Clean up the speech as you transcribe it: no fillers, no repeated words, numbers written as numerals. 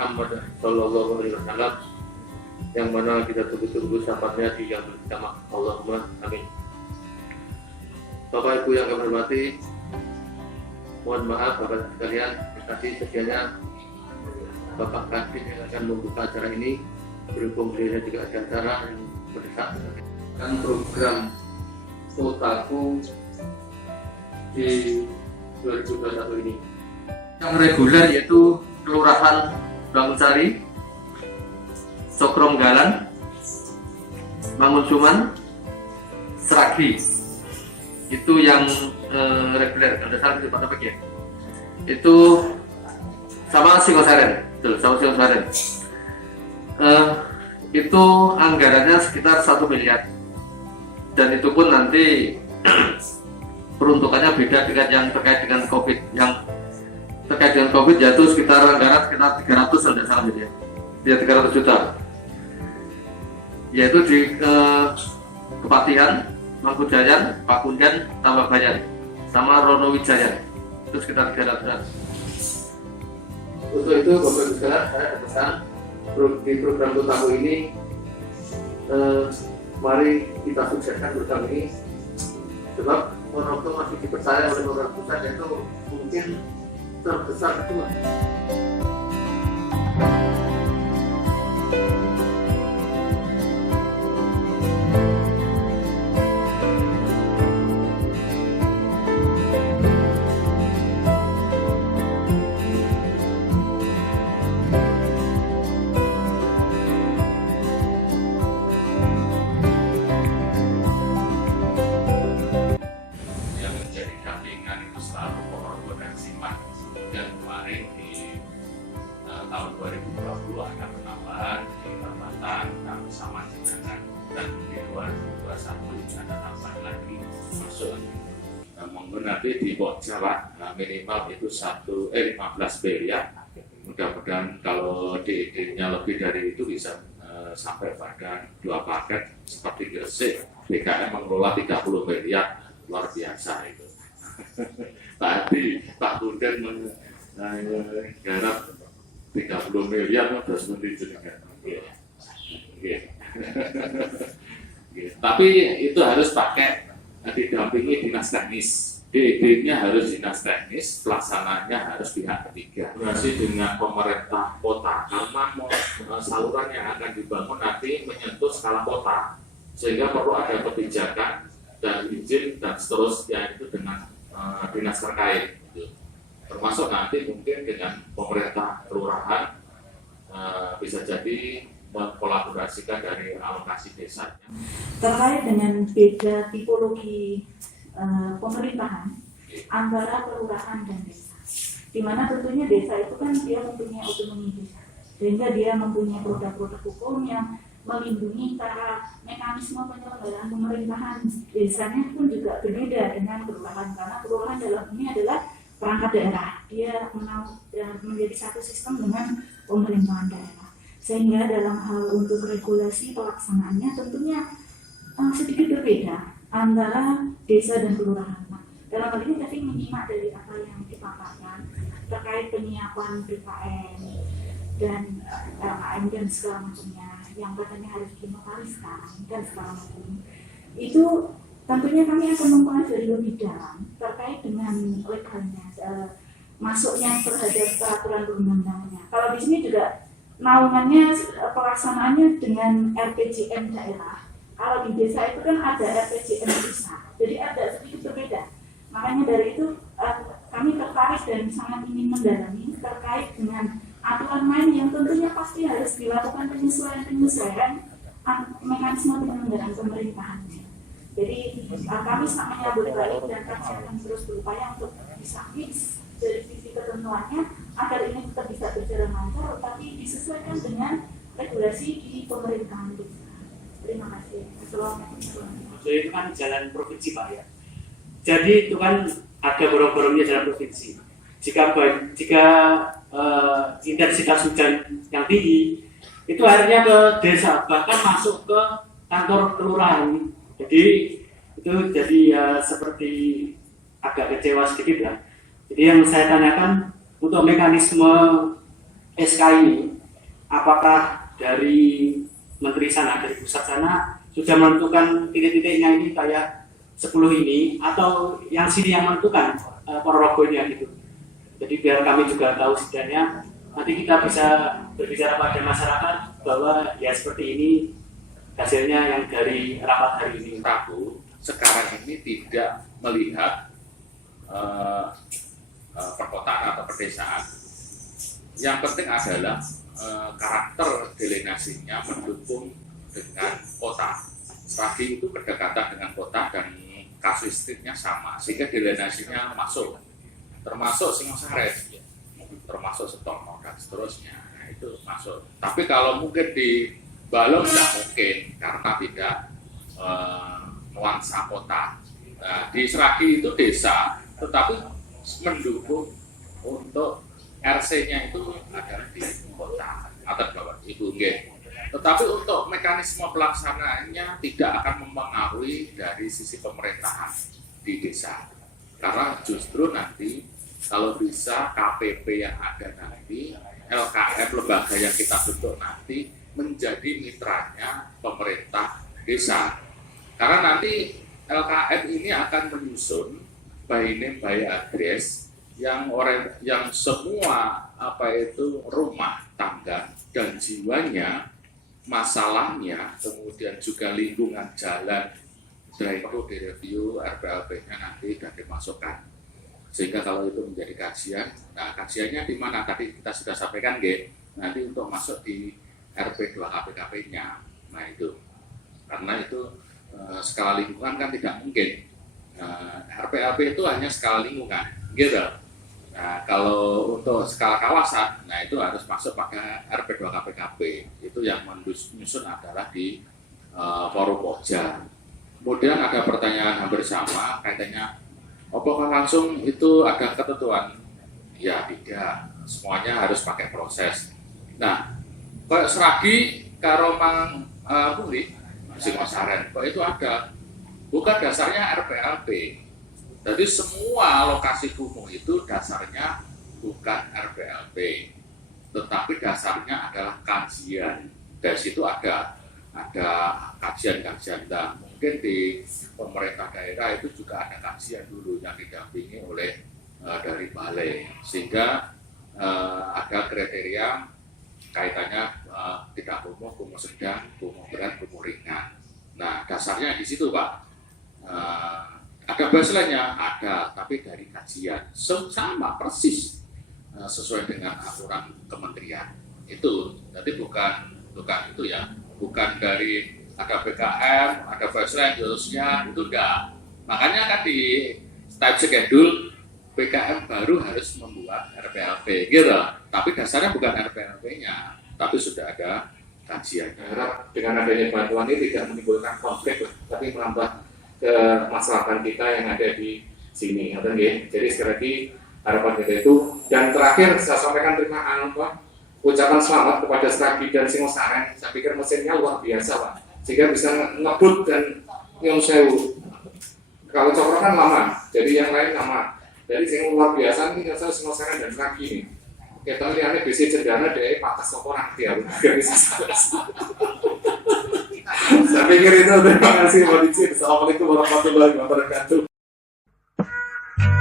Muhammad Sallallahu Alaihi Wasallam, yang mana kita tunggu-tunggu sahabatnya di yang bersama. Allahumma amin. Bapak Ibu yang kami hormati, mohon maaf Bapak sekalian, kasih sedianya Bapak Kadin yang akan membuka acara ini, berhubung dia juga ada acara yang mendesak. Dan program Kotaku di 2021 ini yang reguler yaitu Kelurahan Bangunsari, Sokromgalan, Mangunsuman, Seragi. Itu yang reguler, ada salah di Pak Topik ya. Itu sama Singosaren, betul, sama Singosaren. Itu anggarannya sekitar 1 miliar. Dan itu pun nanti peruntukannya beda dengan yang terkait dengan COVID. Yang terkait dengan COVID yaitu sekitar anggaran sekitar 300 tidak salah gitu ya. Dia 300 juta. Yaitu di Kepatihan, Mangkujayan, Pakundan, Tambabayan, sama Ronowijaya. Itu sekitar 300-an. Untuk itu Bapak Ibu sekalian, saya ada pesan di program Kotaku ini, mari kita sukseskan program ini, sebab orang itu masih dipercaya oleh orang pusat, yaitu mungkin terbesar kedua. Tahun 2020 ada penambahan di Perempatan sama Jenazah, dan di 2021 juga ada tambahan lagi masuk. Mungkin nanti di Jawa minimal itu 15 miliar. Mudah-mudahan kalau DED-nya lebih dari itu bisa sampai pada 2 paket seperti Gresik. BKM mengelola 30 miliar, luar biasa itu. Tadi Pak Kunden menggarap 30 miliar sudah seperti itu kan. Tapi itu harus pakai didampingi dinas teknis. DED-nya harus dinas teknis, pelaksananya harus pihak ketiga. Masih dengan pemerintah kota, karena saluran yang akan dibangun nanti menyentuh skala kota, sehingga perlu ada kebijakan dan izin dan seterusnya itu dengan dinas terkait. Termasuk nanti mungkin dengan pemerintah kelurahan bisa jadi mengkolaborasikan dari alokasi desanya. Terkait dengan beda tipologi pemerintahan antara kelurahan dan desa, di mana tentunya desa itu kan dia mempunyai otonomi desa, sehingga dia mempunyai produk-produk hukum yang melindungi cara mekanisme penyelenggaraan pemerintahan. Desanya pun juga berbeda dengan kelurahan, karena kelurahan dalam ini adalah perangkat daerah, dia menjadi satu sistem dengan pemerintahan daerah, sehingga dalam hal untuk regulasi pelaksanaannya tentunya sedikit berbeda antara desa dan kelurahan. Nah, dalam hal ini tadi menyimak dari apa yang dipaparkan terkait penyiapan BKN dan LKM dan segala macamnya yang katanya harus dinotariskan dan segala macam itu. Tentunya kami akan mempelajari lebih dalam terkait dengan legalnya, masuknya terhadap peraturan perundang-undangannya. Kalau di sini juga naungannya pelaksanaannya dengan RPJM daerah. Kalau di desa itu kan ada RPJM desa, jadi ada sedikit berbeda. Makanya dari itu kami tertarik dan sangat ingin mendalami terkait dengan aturan main yang tentunya pasti harus dilakukan penyesuaian mekanisme penyelenggaraan pemerintahannya. Jadi kami sangat menyambut baik dan kami akan terus berupaya untuk bisa mix dari sisi ketentuannya agar ini tetap bisa berjalan lancar, tapi disesuaikan dengan regulasi di pemerintahan desa. Terima kasih. Assalamualaikum. Itu kan jalan provinsi Pak ya. Jadi itu kan ada gorong-gorongnya jalan provinsi. Jika intensitas hujan yang tinggi, itu akhirnya ke desa, bahkan masuk ke kantor kelurahan. Jadi itu jadi ya seperti agak kecewa sedikit lah. Jadi yang saya tanyakan untuk mekanisme SK ini, apakah dari menteri sana, dari pusat sana sudah menentukan titik-titiknya ini kayak 10 ini, atau yang sini yang menentukan Ponorogonya gitu. Jadi biar kami juga tahu setidaknya nanti kita bisa berbicara pada masyarakat bahwa ya seperti ini hasilnya yang dari rapat hari ini. Prabu sekarang ini tidak melihat perkotaan atau pedesaan. Yang penting adalah karakter delenasinya mendukung dengan kota. Serabi itu berdekatan dengan kota dan kasuistiknya sama, sehingga delenasinya masuk, termasuk Singosaren, termasuk Setomo dan seterusnya. Nah, itu masuk. Tapi kalau mungkin di Balong tidak mungkin karena tidak nuansa kota. Nah, di Serabi itu desa, tetapi mendukung untuk RC-nya itu adalah di kota atau bawah ibu nggih. Tetapi untuk mekanisme pelaksanaannya tidak akan mempengaruhi dari sisi pemerintahan di desa. Karena justru nanti kalau bisa KPP yang ada nanti, LKM lembaga yang kita bentuk nanti menjadi mitranya pemerintah desa. Karena nanti LKM ini akan menyusun by name by address yang semua rumah tangga dan jiwanya, masalahnya, kemudian juga lingkungan jalan, itu direview, RPLP-nya nanti sudah dimasukkan. Sehingga kalau itu menjadi kajian, nah kajiannya di mana tadi kita sudah sampaikan, nanti untuk masuk di RP2 KPKP-nya. Nah itu, karena itu skala lingkungan kan tidak mungkin. RPLP itu hanya skala lingkungan, gitu. Nah, kalau untuk skala kawasan, nah itu harus masuk pakai RP2 KPKP. Itu yang menyusun adalah di Forum Pokja. Kemudian ada pertanyaan hampir sama, kaitannya, apakah langsung itu ada ketentuan? Ya tidak, semuanya harus pakai proses. Nah, kalau Serabi, Karomang, Puri, Singosaren, kok itu ada, bukan dasarnya RPLP. Jadi semua lokasi kumuh itu dasarnya bukan RPLP, tetapi dasarnya adalah kajian. Dari situ ada kajian-kajian. Nah, mungkin di pemerintah daerah itu juga ada kajian dulu yang didampingi oleh dari balai, sehingga ada kriteria kaitannya tidak kumuh, kumuh sedang, kumuh berat, kumuh ringan. Nah, dasarnya di situ, Pak. Ada baseline-nya, ada, tapi dari kajian sama persis sesuai dengan aturan kementerian itu. Jadi bukan itu ya, bukan dari ada BKM, ada baseline khususnya, itu enggak. Makanya kan di type schedule BKM baru harus membuat RPLP gitu. Tapi dasarnya bukan RPLP-nya, tapi sudah ada kajiannya. Harap dengan adanya bantuan ini tidak menimbulkan konflik, tapi menambah kemaslahatan kita yang ada di sini. Jadi sekali lagi harapan kita itu. Dan terakhir saya sampaikan ucapan selamat kepada Serabi dan Singosaren. Saya pikir mesinnya luar biasa, Pak, sehingga bisa ngebut dan nyong sewu. Kalau Cokro kan lama, jadi yang lain lama. Jadi yang luar biasa ini saya Singosaren dan Serabi ini. Kita lihatnya bisa cedana dari patas orang dia, nggak bisa. Saya pikir itu. Terima kasih, Assalamualaikum warahmatullahi wabarakatuh.